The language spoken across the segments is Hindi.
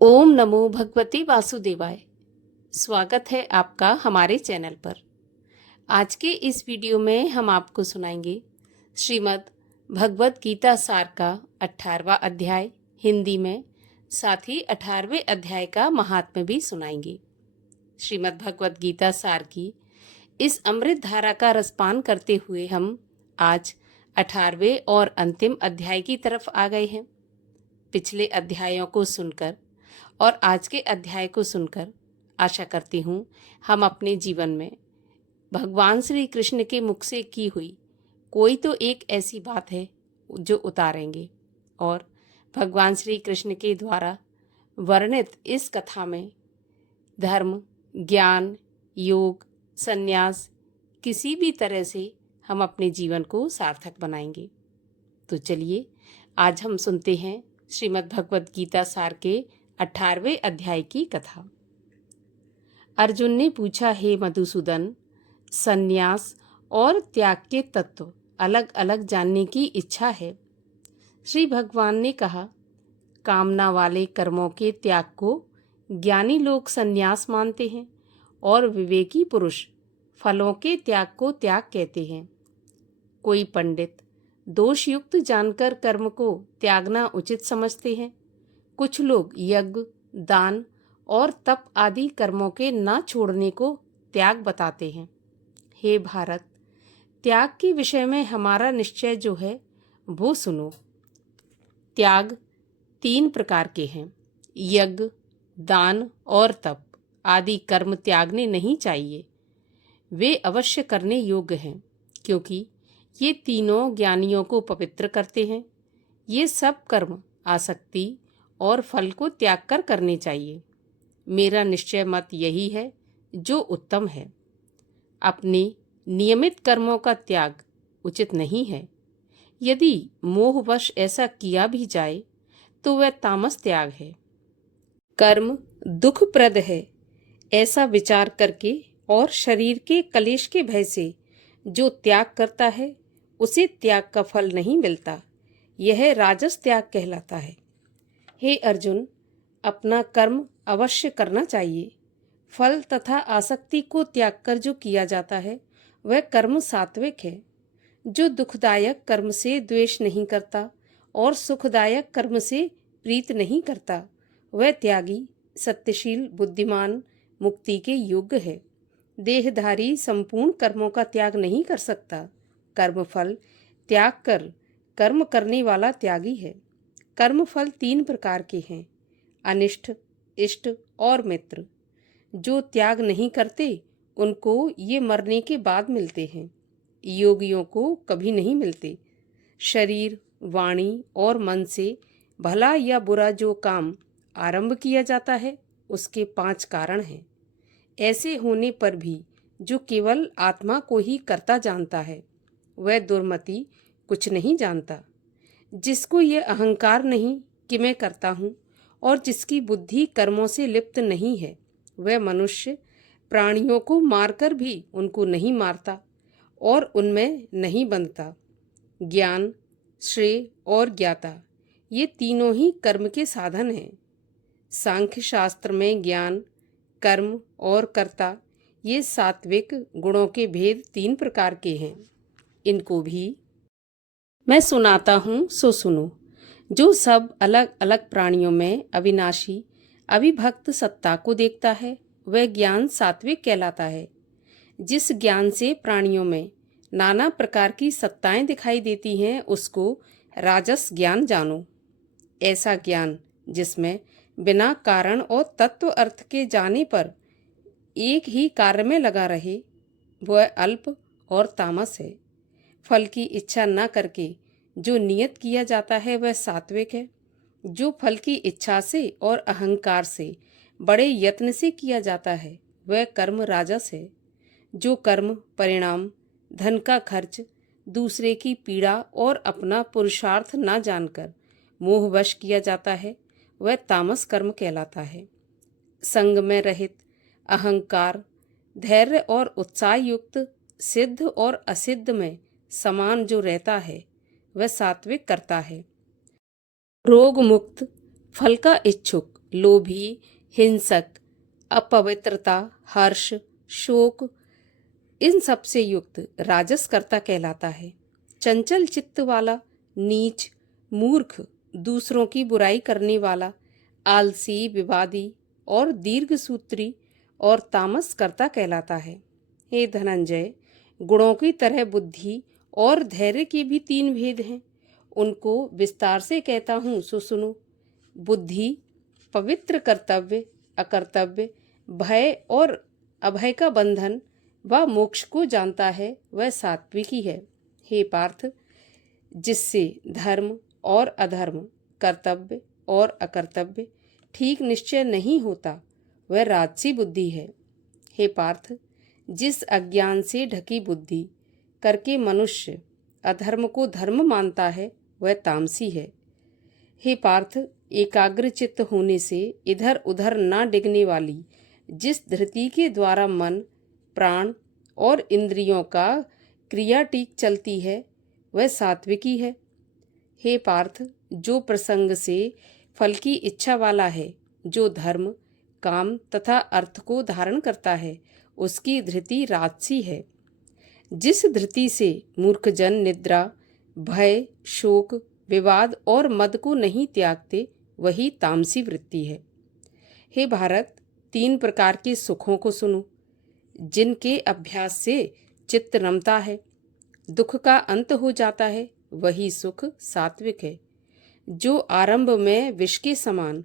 ओम नमो भगवते वासुदेवाय। स्वागत है आपका हमारे चैनल पर। आज के इस वीडियो में हम आपको सुनाएंगे श्रीमद् भगवत गीता सार का 18वां अध्याय हिंदी में, साथ ही 18वें अध्याय का महात्म्य भी सुनाएंगे। श्रीमद् भगवत गीता सार की इस अमृत धारा का रसपान करते हुए हम आज 18वें और अंतिम अध्याय की तरफ आ गए हैं। पिछले अध्यायों को सुनकर और आज के अध्याय को सुनकर आशा करती हूँ हम अपने जीवन में भगवान श्री कृष्ण के मुख से की हुई कोई तो एक ऐसी बात है जो उतारेंगे और भगवान श्री कृष्ण के द्वारा वर्णित इस कथा में धर्म, ज्ञान, योग, संन्यास किसी भी तरह से हम अपने जीवन को सार्थक बनाएंगे। तो चलिए आज हम सुनते हैं श्रीमद् भगवत गीता सार के 18वें अध्याय की कथा। अर्जुन ने पूछा, हे मधुसूदन, संन्यास और त्याग के तत्व अलग अलग जानने की इच्छा है। श्री भगवान ने कहा, कामना वाले कर्मों के त्याग को ज्ञानी लोग संन्यास मानते हैं और विवेकी पुरुष फलों के त्याग को त्याग कहते हैं। कोई पंडित दोषयुक्त जानकर कर्म को त्यागना उचित समझते हैं। कुछ लोग यज्ञ, दान और तप आदि कर्मों के न छोड़ने को त्याग बताते हैं। हे भारत, त्याग के विषय में हमारा निश्चय जो है वो सुनो। त्याग 3 प्रकार के हैं। यज्ञ, दान और तप आदि कर्म त्यागने नहीं चाहिए। वे अवश्य करने योग्य हैं, क्योंकि ये तीनों ज्ञानियों को पवित्र करते हैं। ये सब कर्म आसक्ति और फल को त्याग कर करने चाहिए। मेरा निश्चय मत यही है जो उत्तम है। अपने नियमित कर्मों का त्याग उचित नहीं है। यदि मोहवश ऐसा किया भी जाए तो वह तामस त्याग है। कर्म दुखप्रद है ऐसा विचार करके और शरीर के कलेश के भय से जो त्याग करता है उसे त्याग का फल नहीं मिलता। यह राजस त्याग कहलाता है। हे अर्जुन, अपना कर्म अवश्य करना चाहिए। फल तथा आसक्ति को त्याग कर जो किया जाता है वह कर्म सात्विक है। जो दुखदायक कर्म से द्वेष नहीं करता और सुखदायक कर्म से प्रीत नहीं करता वह त्यागी, सत्यशील, बुद्धिमान, मुक्ति के योग्य है। देहधारी संपूर्ण कर्मों का त्याग नहीं कर सकता। कर्मफल त्याग कर कर्म करने वाला त्यागी है। कर्मफल 3 प्रकार के हैं, अनिष्ट, इष्ट और मित्र। जो त्याग नहीं करते उनको ये मरने के बाद मिलते हैं। योगियों को कभी नहीं मिलते। शरीर, वाणी और मन से भला या बुरा जो काम आरंभ किया जाता है उसके 5 कारण हैं। ऐसे होने पर भी जो केवल आत्मा को ही करता जानता है वह दुर्मति कुछ नहीं जानता। जिसको ये अहंकार नहीं कि मैं करता हूँ और जिसकी बुद्धि कर्मों से लिप्त नहीं है वह मनुष्य प्राणियों को मारकर भी उनको नहीं मारता और उनमें नहीं बंधता। ज्ञान, श्रेय और ज्ञाता ये तीनों ही कर्म के साधन हैं। सांख्य शास्त्र में ज्ञान, कर्म और कर्ता ये सात्विक गुणों के भेद 3 प्रकार के हैं। इनको भी मैं सुनाता हूँ सो सुनो। जो सब अलग अलग प्राणियों में अविनाशी अविभक्त सत्ता को देखता है वह ज्ञान सात्विक कहलाता है। जिस ज्ञान से प्राणियों में नाना प्रकार की सत्ताएं दिखाई देती हैं उसको राजस ज्ञान जानो। ऐसा ज्ञान जिसमें बिना कारण और तत्व अर्थ के जाने पर एक ही कार्य में लगा रहे वह अल्प और तामस है। फल की इच्छा न करके जो नियत किया जाता है वह सात्विक है। जो फल की इच्छा से और अहंकार से बड़े यत्न से किया जाता है वह कर्म राजस है। जो कर्म, परिणाम, धन का खर्च, दूसरे की पीड़ा और अपना पुरुषार्थ न जानकर मोहवश किया जाता है वह तामस कर्म कहलाता है। संग में रहित, अहंकार, धैर्य और उत्साह युक्त, सिद्ध और असिद्ध में समान जो रहता है वह सात्विक करता है। रोग मुक्त, फल का इच्छुक लोभी, हिंसक, अपवित्रता, हर्ष, शोक, इन सब से युक्त राजस कर्ता कहलाता है। चंचल चित्त वाला, नीच, मूर्ख, दूसरों की बुराई करने वाला, आलसी, विवादी और दीर्घसूत्री और तामस कर्ता कहलाता है। हे धनंजय, गुणों की तरह बुद्धि और धैर्य के भी 3 भेद हैं। उनको विस्तार से कहता हूँ, सो सुनो। बुद्धि पवित्र कर्तव्य, अकर्तव्य, भय और अभय का बंधन व मोक्ष को जानता है, वह सात्विकी है। हे पार्थ, जिससे धर्म और अधर्म, कर्तव्य और अकर्तव्य ठीक निश्चय नहीं होता, वह राजसी बुद्धि है। हे पार्थ, जिस अज्ञान से ढकी बुद्धि करके मनुष्य अधर्म को धर्म मानता है, वह तामसी है। हे पार्थ, एकाग्रचित्त होने से इधर उधर ना डिगने वाली जिस धृति के द्वारा मन, प्राण और इंद्रियों का क्रिया टीक चलती है, वह सात्विकी है। हे पार्थ, जो प्रसंग से फल की इच्छा वाला है, जो धर्म, काम तथा अर्थ को धारण करता है, उसकी धृति राजसी है। जिस धृति से मूर्खजन निद्रा, भय, शोक, विवाद और मद को नहीं त्यागते, वही तामसी वृत्ति है। हे भारत, 3 प्रकार के सुखों को सुनो, जिनके अभ्यास से चित्त रमता है, दुख का अंत हो जाता है, वही सुख सात्विक है। जो आरंभ में विष के समान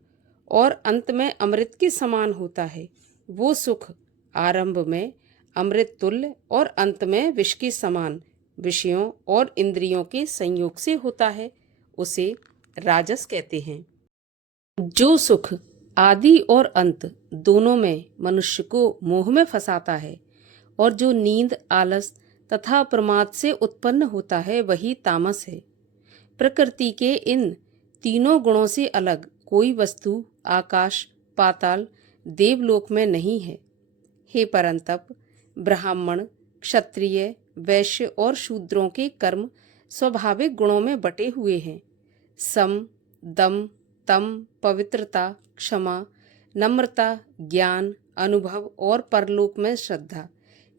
और अंत में अमृत के समान होता है, वो सुख आरंभ में अमृत तुल्य और अंत में विष के समान विषयों और इंद्रियों के संयोग से होता है, उसे राजस कहते हैं। जो सुख आदि और अंत दोनों में मनुष्य को मोह में फंसाता है और जो नींद, आलस तथा प्रमाद से उत्पन्न होता है, वही तामस है। प्रकृति के इन तीनों गुणों से अलग कोई वस्तु आकाश, पाताल, देवलोक में नहीं है। हे परंतप, ब्राह्मण, क्षत्रिय, वैश्य और शूद्रों के कर्म स्वाभाविक गुणों में बटे हुए हैं। सम, दम, तम, पवित्रता, क्षमा, नम्रता, ज्ञान, अनुभव और परलोक में श्रद्धा,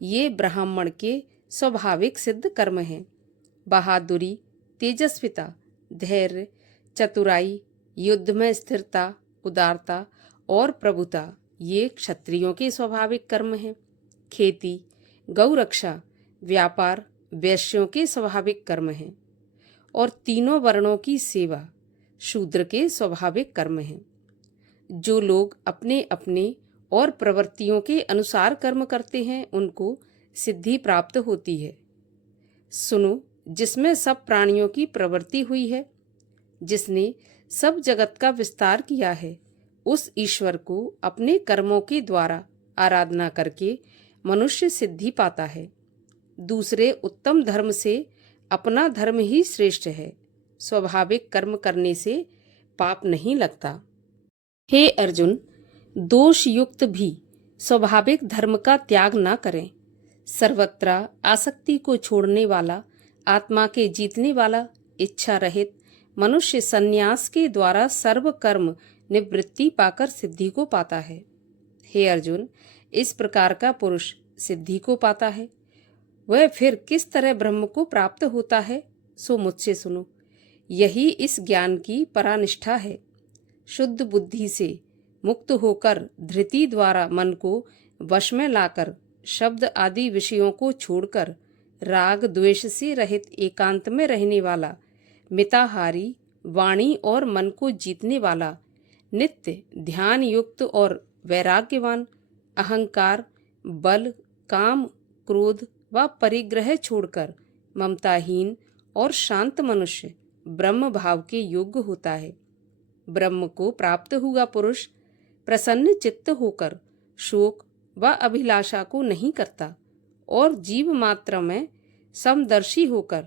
ये ब्राह्मण के स्वाभाविक सिद्ध कर्म हैं। बहादुरी, तेजस्विता, धैर्य, चतुराई, युद्ध में स्थिरता, उदारता और प्रभुता, ये क्षत्रियों के स्वाभाविक कर्म हैं। खेती, गौरक्षा, व्यापार वैश्यों के स्वाभाविक कर्म हैं और तीनों वर्णों की सेवा शूद्र के स्वाभाविक कर्म हैं। जो लोग अपने अपने और प्रवृत्तियों के अनुसार कर्म करते हैं, उनको सिद्धि प्राप्त होती है। सुनो, जिसमें सब प्राणियों की प्रवृत्ति हुई है, जिसने सब जगत का विस्तार किया है, उस ईश्वर को अपने कर्मों के द्वारा आराधना करके मनुष्य सिद्धि पाता है। दूसरे उत्तम धर्म से अपना धर्म ही श्रेष्ठ है। स्वाभाविक कर्म करने से पाप नहीं लगता। हे अर्जुन, दोष युक्त भी स्वाभाविक धर्म का त्याग न करें। सर्वत्र आसक्ति को छोड़ने वाला, आत्मा के जीतने वाला, इच्छा रहित मनुष्य संन्यास के द्वारा सर्व कर्म निवृत्ति पाकर सिद्धि को पाता है। हे अर्जुन, इस प्रकार का पुरुष सिद्धि को पाता है। वह फिर किस तरह ब्रह्म को प्राप्त होता है, सो मुझसे सुनो। यही इस ज्ञान की परानिष्ठा है। शुद्ध बुद्धि से मुक्त होकर धृति द्वारा मन को वश में लाकर शब्द आदि विषयों को छोड़कर राग द्वेष से रहित एकांत में रहने वाला, मिताहारी, वाणी और मन को जीतने वाला, नित्य ध्यान युक्त और वैराग्यवान, अहंकार, बल, काम, क्रोध व परिग्रह छोड़कर ममताहीन और शांत मनुष्य ब्रह्म भाव के योग्य होता है। ब्रह्म को प्राप्त हुआ पुरुष प्रसन्न चित्त होकर शोक व अभिलाषा को नहीं करता और जीव मात्र में समदर्शी होकर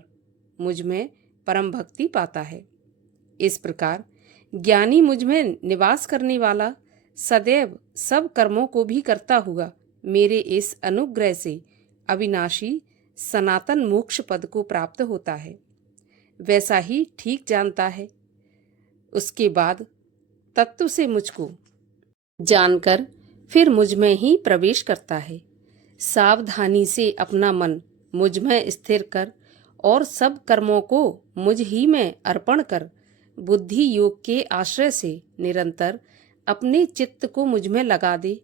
मुझ में परम भक्ति पाता है। इस प्रकार ज्ञानी मुझ में निवास करने वाला सदैव सब कर्मों को भी करता हुआ मेरे इस अनुग्रह से अविनाशी सनातन मोक्ष पद को प्राप्त होता है। वैसा ही ठीक जानता है। उसके बाद तत्व से मुझको जानकर फिर मुझ में ही प्रवेश करता है। सावधानी से अपना मन मुझ में स्थिर कर और सब कर्मों को मुझ ही में अर्पण कर बुद्धि योग के आश्रय से निरंतर अपने चित्त को मुझ में लगा दे।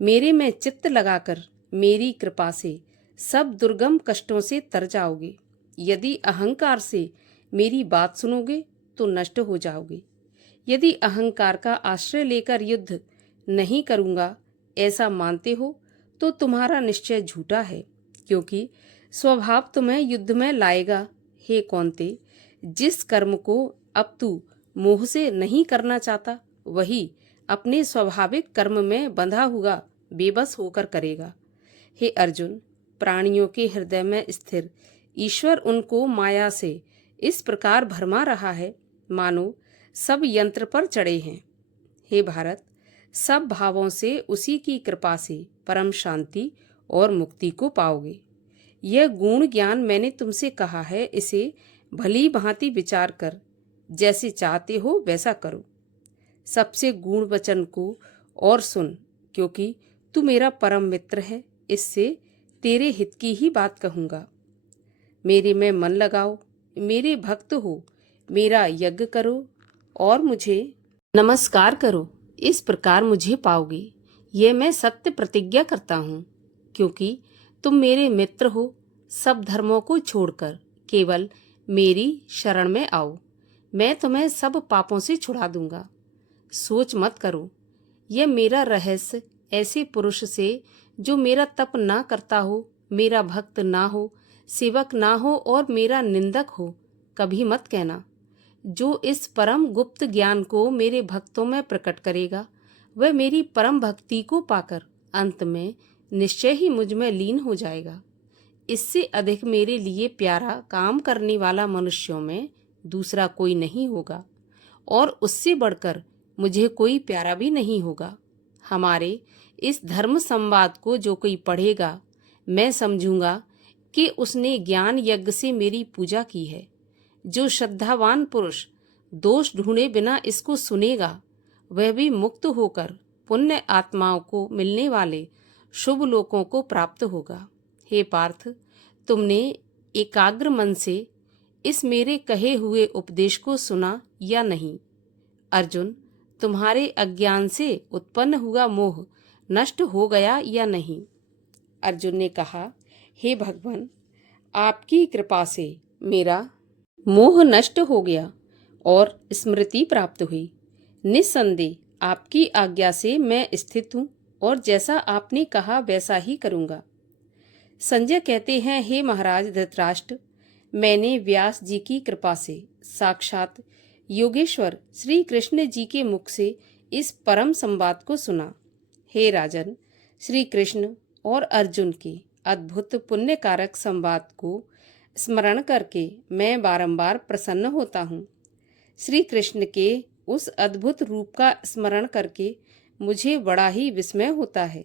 मेरे में चित्त लगाकर मेरी कृपा से सब दुर्गम कष्टों से तर जाओगे। यदि अहंकार से मेरी बात सुनोगे तो नष्ट हो जाओगे। यदि अहंकार का आश्रय लेकर युद्ध नहीं करूंगा ऐसा मानते हो तो तुम्हारा निश्चय झूठा है, क्योंकि स्वभाव तुम्हें युद्ध में लाएगा। हे कौन्ते, जिस कर्म को अब तू मोह से नहीं करना चाहता वही अपने स्वाभाविक कर्म में बंधा हुआ बेबस होकर करेगा। हे अर्जुन, प्राणियों के हृदय में स्थिर ईश्वर उनको माया से इस प्रकार भरमा रहा है मानो सब यंत्र पर चढ़े हैं। हे भारत, सब भावों से उसी की कृपा से परम शांति और मुक्ति को पाओगे। यह गुण ज्ञान मैंने तुमसे कहा है, इसे भली भांति विचार कर जैसे चाहते हो वैसा करो। सबसे गुण वचन को और सुन, क्योंकि तू मेरा परम मित्र है। इससे तेरे हित की ही बात कहूँगा। मेरे में मन लगाओ, मेरे भक्त हो, मेरा यज्ञ करो और मुझे नमस्कार करो। इस प्रकार मुझे पाओगे। ये मैं सत्य प्रतिज्ञा करता हूँ, क्योंकि तुम मेरे मित्र हो। सब धर्मों को छोड़कर केवल मेरी शरण में आओ, मैं तुम्हें सब पापों से छुड़ा दूंगा। सोच मत करो, यह मेरा रहस्य ऐसे पुरुष से जो मेरा तप ना करता हो, मेरा भक्त ना हो, सेवक ना हो और मेरा निंदक हो, कभी मत कहना। जो इस परम गुप्त ज्ञान को मेरे भक्तों में प्रकट करेगा वह मेरी परम भक्ति को पाकर अंत में निश्चय ही मुझ में लीन हो जाएगा। इससे अधिक मेरे लिए प्यारा काम करने वाला मनुष्यों में दूसरा कोई नहीं होगा और उससे बढ़कर मुझे कोई प्यारा भी नहीं होगा। हमारे इस धर्म संवाद को जो कोई पढ़ेगा, मैं समझूंगा कि उसने ज्ञान यज्ञ से मेरी पूजा की है। जो श्रद्धावान पुरुष दोष ढूंढे बिना इसको सुनेगा वह भी मुक्त होकर पुण्य आत्माओं को मिलने वाले शुभ लोकों को प्राप्त होगा। हे पार्थ, तुमने एकाग्र मन से इस मेरे कहे हुए उपदेश को सुना या नहीं? अर्जुन, तुम्हारे अज्ञान से उत्पन्न हुआ मोह नष्ट हो गया या नहीं? अर्जुन ने कहा, हे भगवान, आपकी कृपा से मेरा मोह नष्ट हो गया और स्मृति प्राप्त हुई। निस्संदेह आपकी आज्ञा से मैं स्थित हूँ और जैसा आपने कहा वैसा ही करूँगा। संजय कहते हैं, हे महाराज धृतराष्ट्र, मैंने व्यास जी की कृपा से साक्षात योगेश्वर श्री कृष्ण जी के मुख से इस परम संवाद को सुना। हे राजन, श्री कृष्ण और अर्जुन के अद्भुत पुण्यकारक संवाद को स्मरण करके मैं बारंबार प्रसन्न होता हूँ। श्री कृष्ण के उस अद्भुत रूप का स्मरण करके मुझे बड़ा ही विस्मय होता है।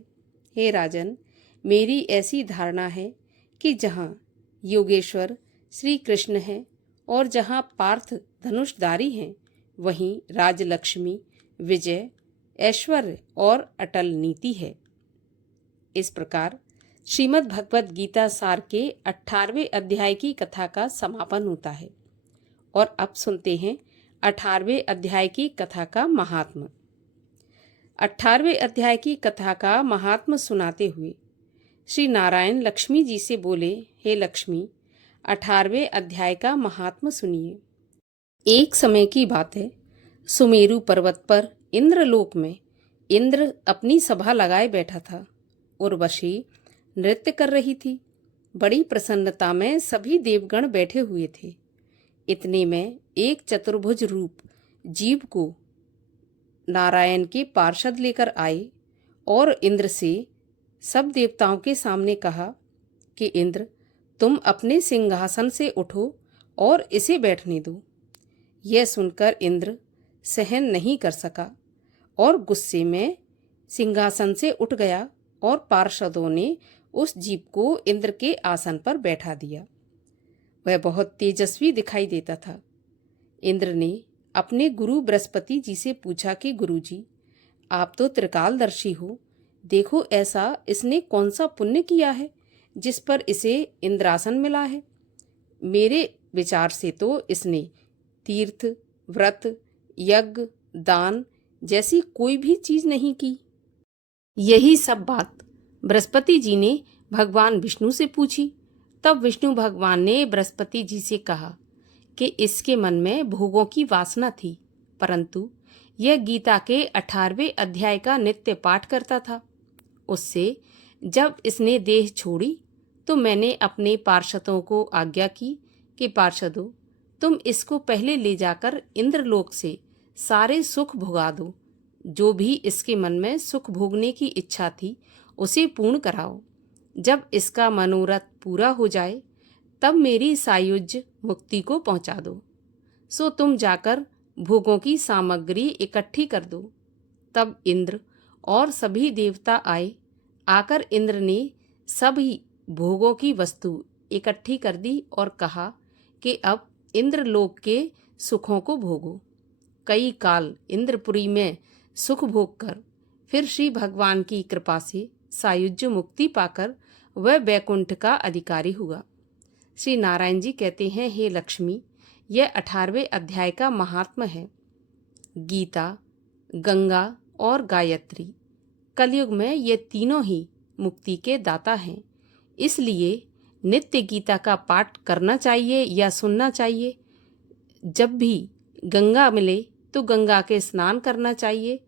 हे राजन, मेरी ऐसी धारणा है कि जहाँ योगेश्वर श्री कृष्ण है और जहाँ पार्थ धनुषधारी हैं, वहीं राजलक्ष्मी, विजय, ऐश्वर्य और अटल नीति है। इस प्रकार श्रीमद् भगवद गीता सार के 18वें अध्याय की कथा का समापन होता है। और अब सुनते हैं 18वें अध्याय की कथा का महात्म। 18वें अध्याय की कथा का महात्म सुनाते हुए श्री नारायण लक्ष्मी जी से बोले, हे लक्ष्मी, 18वें अध्याय का महात्म सुनिए। एक समय की बात है, सुमेरु पर्वत पर इंद्रलोक में इंद्र अपनी सभा लगाए बैठा था। उर्वशी नृत्य कर रही थी। बड़ी प्रसन्नता में सभी देवगण बैठे हुए थे। इतने में एक चतुर्भुज रूप जीव को नारायण के पार्षद लेकर आए और इंद्र से सब देवताओं के सामने कहा कि इंद्र, तुम अपने सिंहासन से उठो और इसे बैठने दो। यह सुनकर इंद्र सहन नहीं कर सका और गुस्से में सिंहासन से उठ गया और पार्षदों ने उस जीव को इंद्र के आसन पर बैठा दिया। वह बहुत तेजस्वी दिखाई देता था। इंद्र ने अपने गुरु बृहस्पति जी से पूछा कि गुरुजी, आप तो त्रिकालदर्शी हो, देखो ऐसा इसने कौन सा पुण्य किया है जिस पर इसे इंद्रासन मिला है। मेरे विचार से तो इसने तीर्थ, व्रत, यज्ञ, दान जैसी कोई भी चीज नहीं की। यही सब बात बृहस्पति जी ने भगवान विष्णु से पूछी। तब विष्णु भगवान ने बृहस्पति जी से कहा कि इसके मन में भोगों की वासना थी, परंतु यह गीता के 18वें अध्याय का नित्य पाठ करता था। उससे जब इसने देह छोड़ी तो मैंने अपने पार्षदों को आज्ञा की कि पार्षदों, तुम इसको पहले ले जाकर इंद्रलोक से सारे सुख भोगा दो। जो भी इसके मन में सुख भोगने की इच्छा थी उसे पूर्ण कराओ। जब इसका मनोरथ पूरा हो जाए तब मेरी सायुज्य मुक्ति को पहुंचा दो। सो तुम जाकर भोगों की सामग्री इकट्ठी कर दो। तब इंद्र और सभी देवता आए। आकर इंद्र ने सभी भोगों की वस्तु इकट्ठी कर दी और कहा कि अब इंद्रलोक के सुखों को भोगो। कई काल इंद्रपुरी में सुख भोग कर फिर श्री भगवान की कृपा से सायुज्य मुक्ति पाकर वह वैकुंठ का अधिकारी हुआ। श्री नारायण जी कहते हैं, हे लक्ष्मी, यह 18वें अध्याय का महात्म्य है। गीता, गंगा और गायत्री कलयुग में ये तीनों ही मुक्ति के दाता हैं। इसलिए नित्य गीता का पाठ करना चाहिए या सुनना चाहिए। जब भी गंगा मिले तो गंगा के स्नान करना चाहिए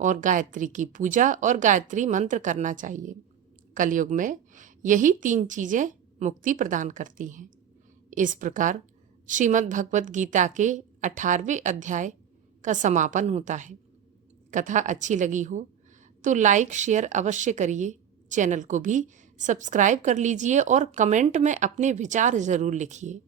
और गायत्री की पूजा और गायत्री मंत्र करना चाहिए। कलयुग में यही 3 चीजें मुक्ति प्रदान करती हैं। इस प्रकार श्रीमद् भगवत गीता के 18वें अध्याय का समापन होता है। कथा अच्छी लगी हो तो लाइक शेयर अवश्य करिए। चैनल को भी सब्सक्राइब कर लीजिए और कमेंट में अपने विचार ज़रूर लिखिए।